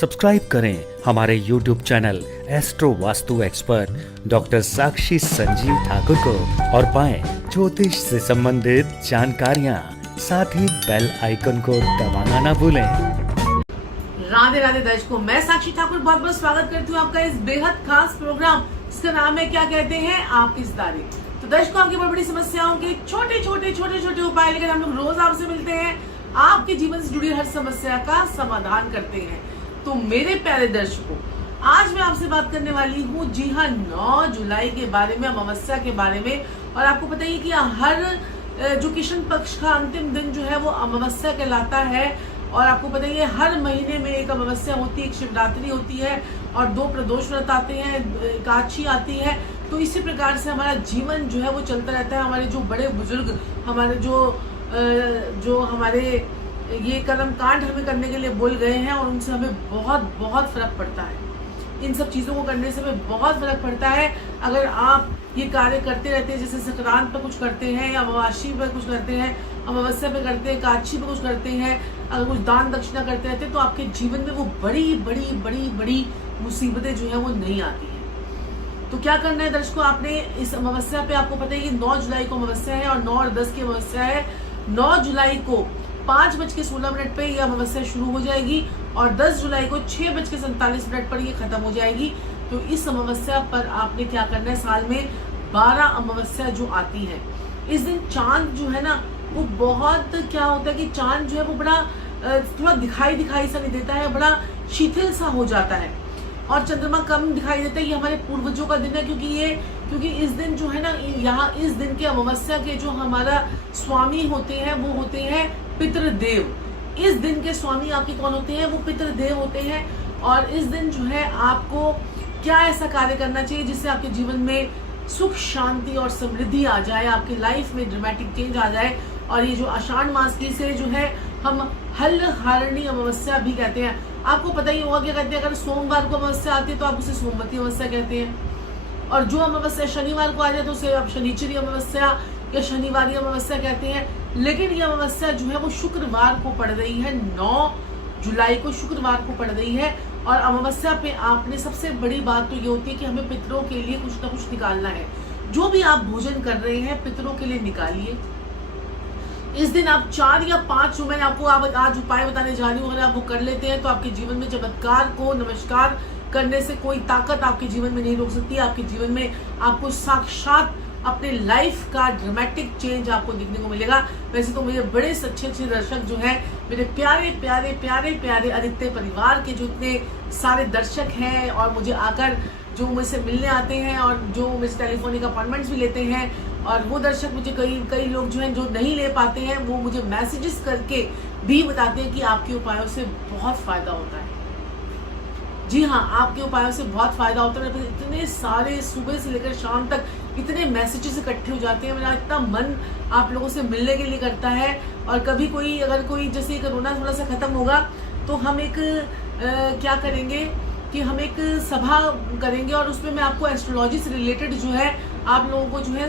Subscribe करें हमारे YouTube channel astro Vastu expert doctor Sakshi Sanjeev Thakur को और पाएं ज्योतिष से संबंधित जानकारियां। साथ ही बेल आइकन को दबाना ना भूलें। राधे राधे दर्शकों, मैं साक्षी ठाकुर बहुत बहुत स्वागत करती हूँ आपका इस बेहद खास प्रोग्राम जिसका नाम है क्या कहते हैं आपकी तारीफ। तो दर्शकों, आपकी बड़ी बड़ी समस्याओं के छोटे छोटे उपाय लेकर हम लोग रोज आपसे मिलते हैं, आपके जीवन से जुड़ी हर समस्या का समाधान करते हैं। तो मेरे प्यारे दर्शकों, आज मैं आपसे बात करने वाली हूँ जी हाँ 9 जुलाई के बारे में, अमावस्या के बारे में। और आपको पता ही कि हर जो कृष्ण पक्ष का अंतिम दिन जो है वो अमावस्या कहलाता है। और आपको पता ही है हर महीने में एक अमावस्या होती है, एक शिवरात्रि होती है और 2 प्रदोष व्रत आते हैं, एकादशी आती है। तो इसी प्रकार से हमारा जीवन जो है वो चलता रहता है। हमारे जो बड़े बुजुर्ग, हमारे जो हमारे ये कर्म कांड हमें करने के लिए बोल गए हैं और उनसे हमें बहुत फर्क पड़ता है। इन सब चीज़ों को करने से हमें बहुत फर्क पड़ता है। अगर आप ये कार्य करते रहते हैं, जैसे संक्रांत पर कुछ करते हैं या अमावासी पर कुछ करते हैं, अमावस्या पे करते हैं, एकादशी पे कुछ करते हैं, अगर कुछ दान दक्षिणा करते रहते हैं तो आपके जीवन में वो बड़ी मुसीबतें जो है वो नहीं आती है। तो क्या करना है दर्शकों, आपने इस अमावस्या पे, आपको पता है कि 9 जुलाई को अमावस्या है और 9 और 10 की अमावस्या है। 9 जुलाई को 5:16 पे यह अमावस्या शुरू हो जाएगी और 10 जुलाई को 6:47 पर ये खत्म हो जाएगी। तो इस अमावस्या पर आपने क्या करना है, साल में 12 अमावस्या जो आती है, इस दिन चांद जो है ना वो बहुत, क्या होता है कि चांद जो है वो बड़ा थोड़ा दिखाई सा नहीं देता है, बड़ा शिथिल सा हो जाता है और चंद्रमा कम दिखाई देता है। ये हमारे पूर्वजों का दिन है, क्योंकि इस दिन जो है ना, यहाँ इस दिन के अमावस्या के जो हमारा स्वामी होते हैं वो होते हैं पितृदेव। इस दिन के स्वामी आपके कौन होते हैं, वो पितृदेव होते हैं। और इस दिन जो है आपको क्या ऐसा कार्य करना चाहिए जिससे आपके जीवन में सुख शांति और समृद्धि आ जाए, आपकी लाइफ में ड्रामेटिक चेंज आ जाए। और ये जो आषाढ़ मास की से जो है हम हलहारिणी अमावस्या भी कहते हैं। आपको पता ही होगा क्या कहते हैं, अगर सोमवार को अमावस्या आती है तो आप उसे सोमवती अमावस्या कहते हैं, और जो अमावस्या शनिवार को आ जाए तो उसे आप शनिचरी अमावस्या या शनिवारी अमावस्या कहते हैं। लेकिन ये अमावस्या जो है वो शुक्रवार को पड़ रही है, 9 जुलाई को शुक्रवार को पड़ रही है। और अमावस्या पे आपने सबसे बड़ी बात तो ये होती है कि हमें पितरों के लिए कुछ ना कुछ निकालना है। जो भी आप भोजन कर रहे हैं पितरों के लिए निकालिए। इस दिन आप 4 या 5 जो मैं आपको आज उपाय बताने जा रही हूँ, अगर आप वो कर लेते हैं तो आपके जीवन में चमत्कार को नमस्कार करने से कोई ताकत आपके जीवन में नहीं रोक सकती। आपके जीवन में आपको साक्षात अपने लाइफ का ड्रामेटिक चेंज आपको देखने को मिलेगा। वैसे तो मेरे बड़े अच्छे दर्शक जो हैं, मेरे प्यारे आदित्य परिवार के जो इतने सारे दर्शक हैं और मुझे आकर जो मुझसे मिलने आते हैं और जो मुझसे टेलीफोनिक अपॉइंटमेंट्स भी लेते हैं, और वो दर्शक मुझे कई लोग जो हैं जो नहीं ले पाते हैं वो मुझे मैसेजेस करके भी बताते हैं कि आपके उपायों से बहुत फायदा होता है। जी हाँ, आपके उपायों से बहुत फायदा होता है। इतने सारे सुबह से लेकर शाम तक इतने मैसेजेस इकट्ठे हो जाते हैं, मेरा इतना मन आप लोगों से मिलने के लिए करता है। और कभी अगर कोई जैसे कोरोना थोड़ा सा खत्म होगा तो हम एक क्या करेंगे कि हम एक सभा करेंगे और उसमें मैं आपको एस्ट्रोलॉजी से रिलेटेड जो है आप लोगों को जो है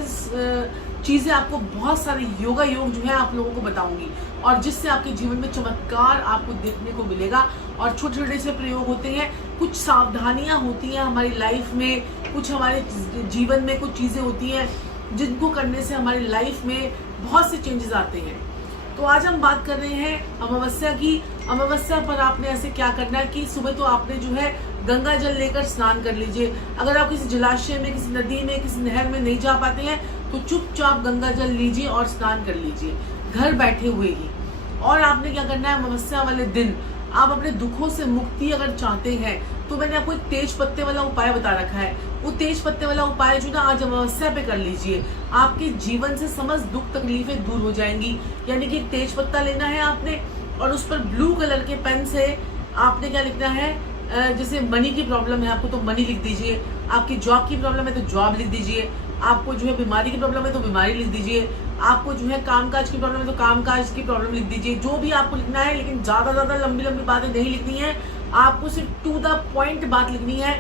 चीज़ें, आपको बहुत सारे योग जो है आप लोगों को बताऊंगी, और जिससे आपके जीवन में चमत्कार आपको देखने को मिलेगा। और छोटे से प्रयोग होते हैं, कुछ सावधानियां होती हैं हमारी लाइफ में, कुछ हमारे जीवन में कुछ चीज़ें होती हैं जिनको करने से हमारी लाइफ में बहुत से चेंजेस आते हैं। तो आज हम बात कर रहे हैं अमावस्या की। अमावस्या पर आपने ऐसे क्या करना है कि सुबह तो आपने जो है गंगा जल लेकर स्नान कर लीजिए। अगर आप किसी जलाशय में, किसी नदी में, किसी नहर में नहीं जा पाते हैं तो चुपचाप गंगा जल लीजिए और स्नान कर लीजिए घर बैठे हुए ही। और आपने क्या करना है, अमावस्या वाले दिन आप अपने दुखों से मुक्ति अगर चाहते हैं तो मैंने आपको एक तेज पत्ते वाला उपाय बता रखा है। वो तेज पत्ते वाला उपाय जो ना आज अमावस्या पे कर लीजिए, आपके जीवन से समस्त दुख तकलीफें दूर हो जाएंगी। यानी कि एक तेज पत्ता लेना है आपने और उस पर ब्लू कलर के पेन से आपने क्या लिखना है, जैसे मनी की प्रॉब्लम है आपको तो मनी लिख दीजिए, आपकी जॉब की प्रॉब्लम है तो जॉब लिख दीजिए, आपको जो है बीमारी की प्रॉब्लम है तो बीमारी लिख दीजिए, आपको जो है कामकाज की प्रॉब्लम है तो कामकाज की प्रॉब्लम लिख दीजिए। जो भी आपको लिखना है, लेकिन ज्यादा लंबी बातें नहीं लिखनी है, आपको सिर्फ टू द पॉइंट बात लिखनी है।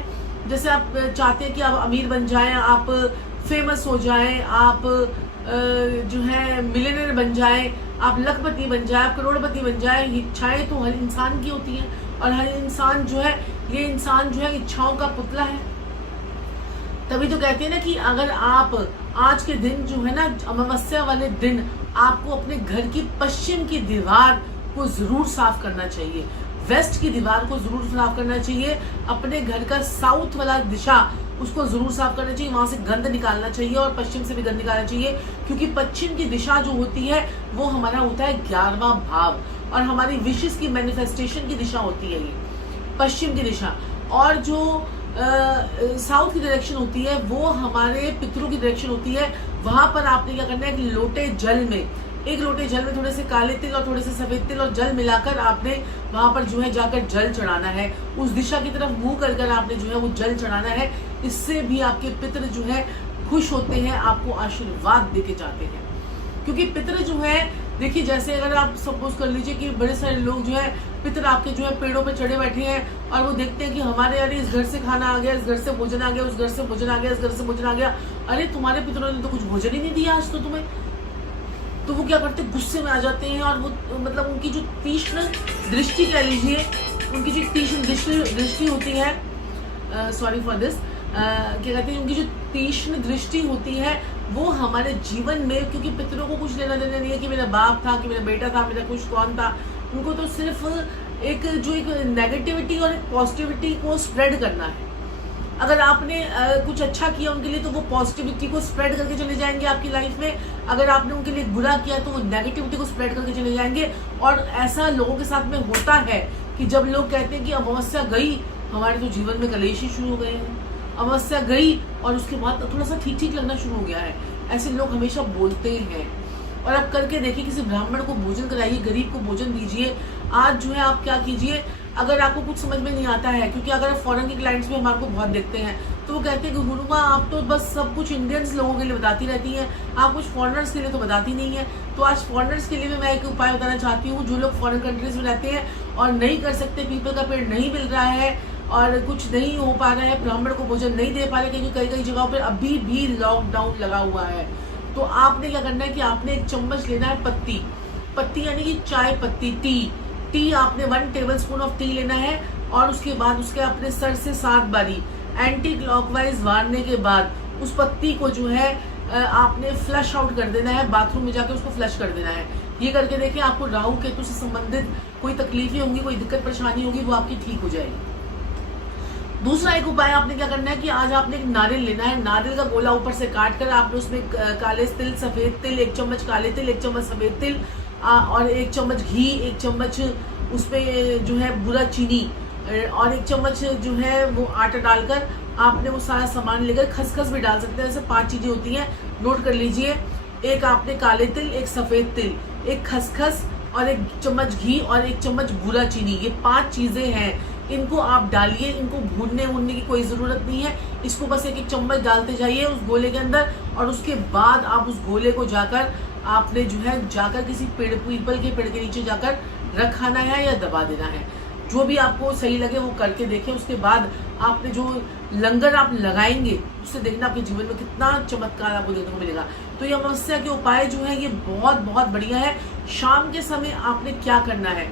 जैसे आप चाहते हैं कि आप अमीर बन जाएं, आप फेमस हो जाएं, आप जो है मिलियनर बन जाएं, आप लखपति बन जाए, आप करोड़पति बन जाए। इच्छाएं तो हर इंसान की होती हैं और हर इंसान जो है, ये इंसान जो है इच्छाओं का पुतला है। तभी तो कहते हैं ना कि अगर आप आज के दिन जो है ना, अमावस्या वाले दिन आपको अपने घर की पश्चिम की दीवार को जरूर साफ करना चाहिए, वेस्ट की दीवार को जरूर साफ करना चाहिए, अपने घर का साउथ वाला दिशा उसको जरूर साफ करना चाहिए, वहां से गंद निकालना चाहिए और पश्चिम से भी गंद निकालना चाहिए, क्योंकि पश्चिम की दिशा जो होती है वो हमारा होता है 11वां भाव और हमारी विशेष की मैनिफेस्टेशन की दिशा होती है ये पश्चिम की दिशा। और जो साउथ की डायरेक्शन होती है वो हमारे पितरों की डायरेक्शन होती है। वहां पर आपने क्या करना है कि लोटे जल में, एक लोटे जल में थोड़े से काले तिल और थोड़े से सफेद तिल और जल मिलाकर आपने वहां पर जो है जाकर जल चढ़ाना है, उस दिशा की तरफ मुंह कर आपने जो है वो जल चढ़ाना है। इससे भी आपके पितर जो है खुश होते हैं, आपको आशीर्वाद देके जाते हैं। क्योंकि पितर जो है, देखिए जैसे अगर आप सपोज कर लीजिए कि बड़े सारे लोग जो है पितर आपके जो है पेड़ों पे चढ़े बैठे हैं और वो देखते हैं कि हमारे यार इस घर से खाना आ गया, इस घर से भोजन आ गया, उस घर से भोजन आ गया, इस घर से भोजन आ गया, अरे तुम्हारे पितरों ने तो कुछ भोजन ही नहीं दिया आज तो तुम्हें। तो वो क्या करते हैं, गुस्से में आ जाते हैं और वो मतलब उनकी जो तीक्ष्ण दृष्टि कह लीजिए, उनकी जो तीक्ष्ण दृष्टि होती है, सॉरी फॉर दिस, क्या कहते हैं, उनकी जो तीक्ष्ण दृष्टि होती है वो हमारे जीवन में, क्योंकि पितरों को कुछ लेना देना नहीं है कि मेरा बाप था, कि मेरा बेटा था, मेरा कुछ कौन था, उनको तो सिर्फ एक नेगेटिविटी और एक पॉजिटिविटी को स्प्रेड करना है। अगर आपने कुछ अच्छा किया उनके लिए तो वो पॉजिटिविटी को स्प्रेड करके चले जाएंगे आपकी लाइफ में, अगर आपने उनके लिए बुरा किया तो वो नेगेटिविटी को स्प्रेड करके चले जाएंगे। और ऐसा लोगों के साथ में होता है कि जब लोग कहते हैं कि अमावस्या गई, हमारे तो जीवन में कलेश ही शुरू हो गए हैं, अमावस्या गई और उसके बाद थोड़ा सा ठीक ठीक लगना शुरू हो गया है, ऐसे लोग हमेशा बोलते हैं। और आप करके देखिए, किसी ब्राह्मण को भोजन कराइए, गरीब को भोजन दीजिए। आज जो है आप क्या कीजिए, अगर आपको कुछ समझ में नहीं आता है, क्योंकि अगर फॉरेन के क्लाइंट्स भी हमारे को बहुत देखते हैं तो वो कहते हैं कि गुरुमा आप तो बस सब कुछ इंडियंस लोगों के लिए बताती रहती हैं, आप कुछ फॉरेनर्स के लिए तो बताती नहीं है। तो आज फॉरेनर्स के लिए भी मैं एक उपाय बताना चाहती हूँ, जो लोग फॉरेन कंट्रीज में रहते हैं और नहीं कर सकते, पीपल का पेड़ नहीं मिल रहा है और कुछ नहीं हो पा रहा है, ब्राह्मण को भोजन नहीं दे पा रहे, क्योंकि कई कई जगहों पर अभी भी लॉकडाउन लगा हुआ है। तो आपने क्या करना है कि आपने एक चम्मच लेना है पत्ती यानी कि चाय पत्ती, टी आपने 1 टेबलस्पून ऑफ टी लेना है और उसके बाद उसके अपने सर से 7 बारी एंटी क्लॉकवाइज मारने के बाद उस पत्ती को जो है आपने फ्लश आउट कर देना है, बाथरूम में जाके उसको फ्लश कर देना है। ये करके देखिए, आपको राहु केतु से संबंधित कोई तकलीफें होंगी, कोई दिक्कत परेशानी होगी, वो आपकी ठीक हो जाएगी। दूसरा एक उपाय आपने क्या करना है कि आज आपने एक नारियल लेना है, नारियल का गोला ऊपर से काट कर आपने उसमें काले तिल, सफेद तिल, 1 चम्मच काले तिल, 1 चम्मच सफेद तिल और 1 चम्मच घी, 1 चम्मच उसमें जो है बुरा चीनी और 1 चम्मच जो है वो आटा डालकर आपने वो सारा सामान लेकर, खसखस भी डाल सकते हैं, ऐसे 5 चीजें होती हैं, नोट कर लीजिए। एक आपने काले तिल, 1 सफेद तिल, 1 खसखस और 1 चम्मच घी और 1 चम्मच बुरा चीनी, ये 5 चीजें हैं। इनको आप डालिए, इनको भूनने की कोई जरूरत नहीं है, इसको बस 1-1 चम्मच डालते जाइए उस गोले के अंदर और उसके बाद आप उस गोले को जाकर आपने जो है जाकर किसी पेड़, पीपल के पेड़ के नीचे जाकर रखाना है या दबा देना है, जो भी आपको सही लगे वो करके देखें। उसके बाद आपने जो लंगर आप लगाएंगे उससे देखना आपके जीवन में कितना चमत्कार आपको देखने को मिलेगा। तो ये अमावस्या के उपाय जो है ये बहुत बहुत बढ़िया है। शाम के समय आपने क्या करना है,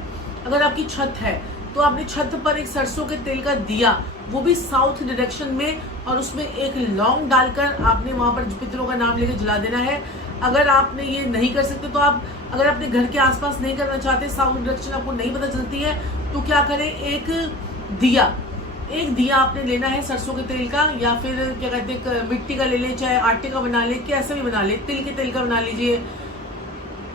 अगर आपकी छत है तो आपने छत पर एक सरसों के तेल का दिया, वो भी साउथ डायरेक्शन में, और उसमें एक लौंग डालकर आपने वहां पर पितरों का नाम लेकर जला देना है। अगर आपने ये नहीं कर सकते तो आप, अगर अपने घर के आसपास नहीं करना चाहते, साउथ डायरेक्शन आपको नहीं पता चलती है, तो क्या करें, एक दिया आपने लेना है सरसों के तेल का, या फिर क्या कहते हैं मिट्टी का ले लें, चाहे आटे का बना ले, कैसे भी बना ले, तिल के तेल का बना लीजिए।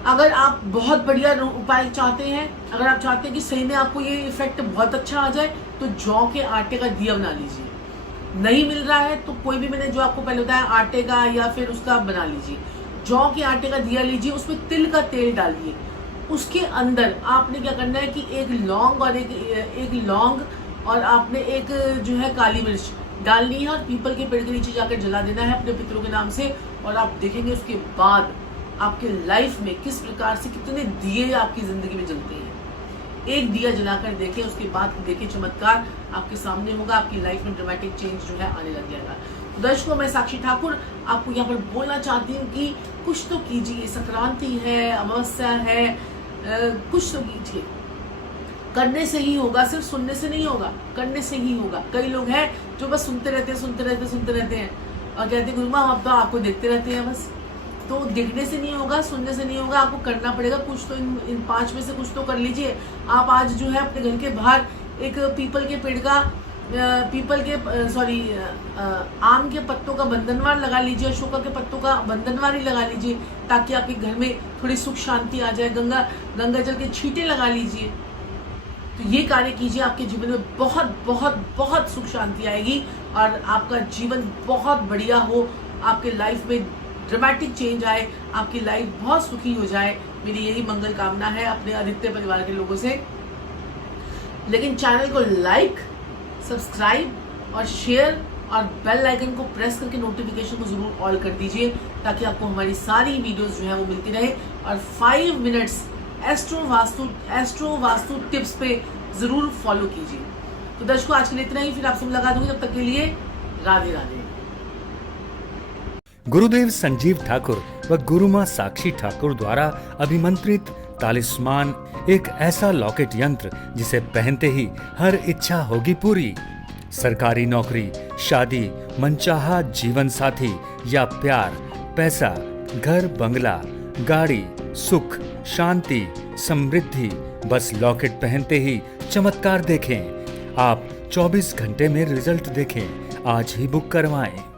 अगर आप बहुत बढ़िया उपाय चाहते हैं, अगर आप चाहते हैं कि सही में आपको ये इफेक्ट बहुत अच्छा आ जाए, तो जौ के आटे का दिया बना लीजिए। नहीं मिल रहा है तो कोई भी, मैंने जो आपको पहले बताया आटे का या फिर उसका बना लीजिए। जौ के आटे का दिया लीजिए, उसमें तिल का तेल डालिए, उसके अंदर आपने क्या करना है कि एक लौंग और आपने एक जो है काली मिर्च डालनी है और पीपल के पेड़ के नीचे जाकर जला देना है अपने पितरों के नाम से। और आप देखेंगे उसके बाद आपके लाइफ में किस प्रकार से कितने दिए आपकी जिंदगी में जलते हैं। एक दिया जलाकर देखें, उसके बाद देखिए चमत्कार आपके सामने होगा, आपकी लाइफ में ड्रामेटिक चेंज जो है आने लग जाएगा। तो दर्शकों, मैं साक्षी ठाकुर आपको यहाँ पर बोलना चाहती हूँ कि कुछ तो कीजिए, संक्रांति है, अमावस्या है, कुछ तो कीजिए। करने से ही होगा, सिर्फ सुनने से नहीं होगा, करने से ही होगा। कई लोग हैं जो बस सुनते रहते हैं और कहते हैं गुरु माँ हम अब तो आपको देखते रहते हैं बस। तो देखने से नहीं होगा, सुनने से नहीं होगा, आपको करना पड़ेगा कुछ। तो इन 5 में से कुछ तो कर लीजिए। आप आज जो है अपने घर के बाहर एक पीपल के पेड़ का आम के पत्तों का बंधनवार लगा लीजिए, अशोका के पत्तों का बंधनवार ही लगा लीजिए, ताकि आपके घर में थोड़ी सुख शांति आ जाए। गंगा जल के छींटे लगा लीजिए। तो ये कार्य कीजिए, आपके जीवन में बहुत बहुत बहुत सुख शांति आएगी और आपका जीवन बहुत बढ़िया हो, आपके लाइफ में ड्रामेटिक चेंज आए, आपकी लाइफ बहुत सुखी हो जाए। मेरी यही मंगल कामना है अपने आदित्य परिवार के लोगों से। लेकिन चैनल को लाइक, सब्सक्राइब और शेयर और बेल आइकन को प्रेस करके नोटिफिकेशन को जरूर ऑल कर दीजिए, ताकि आपको हमारी सारी वीडियोस जो है वो मिलती रहे। और 5 मिनट्स एस्ट्रो वास्तु टिप्स पे जरूर फॉलो कीजिए। तो दर्शकों आज के लिए इतना ही, फिर आपसे मुलाकात होगी। तब तक के लिए राधे राधे। गुरुदेव संजीव ठाकुर व गुरुमाँ साक्षी ठाकुर द्वारा अभिमंत्रित तालिस्मान एक ऐसा लॉकेट यंत्र जिसे पहनते ही हर इच्छा होगी पूरी। सरकारी नौकरी, शादी, मनचाहा जीवन साथी या प्यार, पैसा, घर बंगला, गाड़ी, सुख, शांति, समृद्धि, बस लॉकेट पहनते ही चमत्कार देखें। आप 24 घंटे में रिजल्ट देखें। आज ही बुक करवाएं।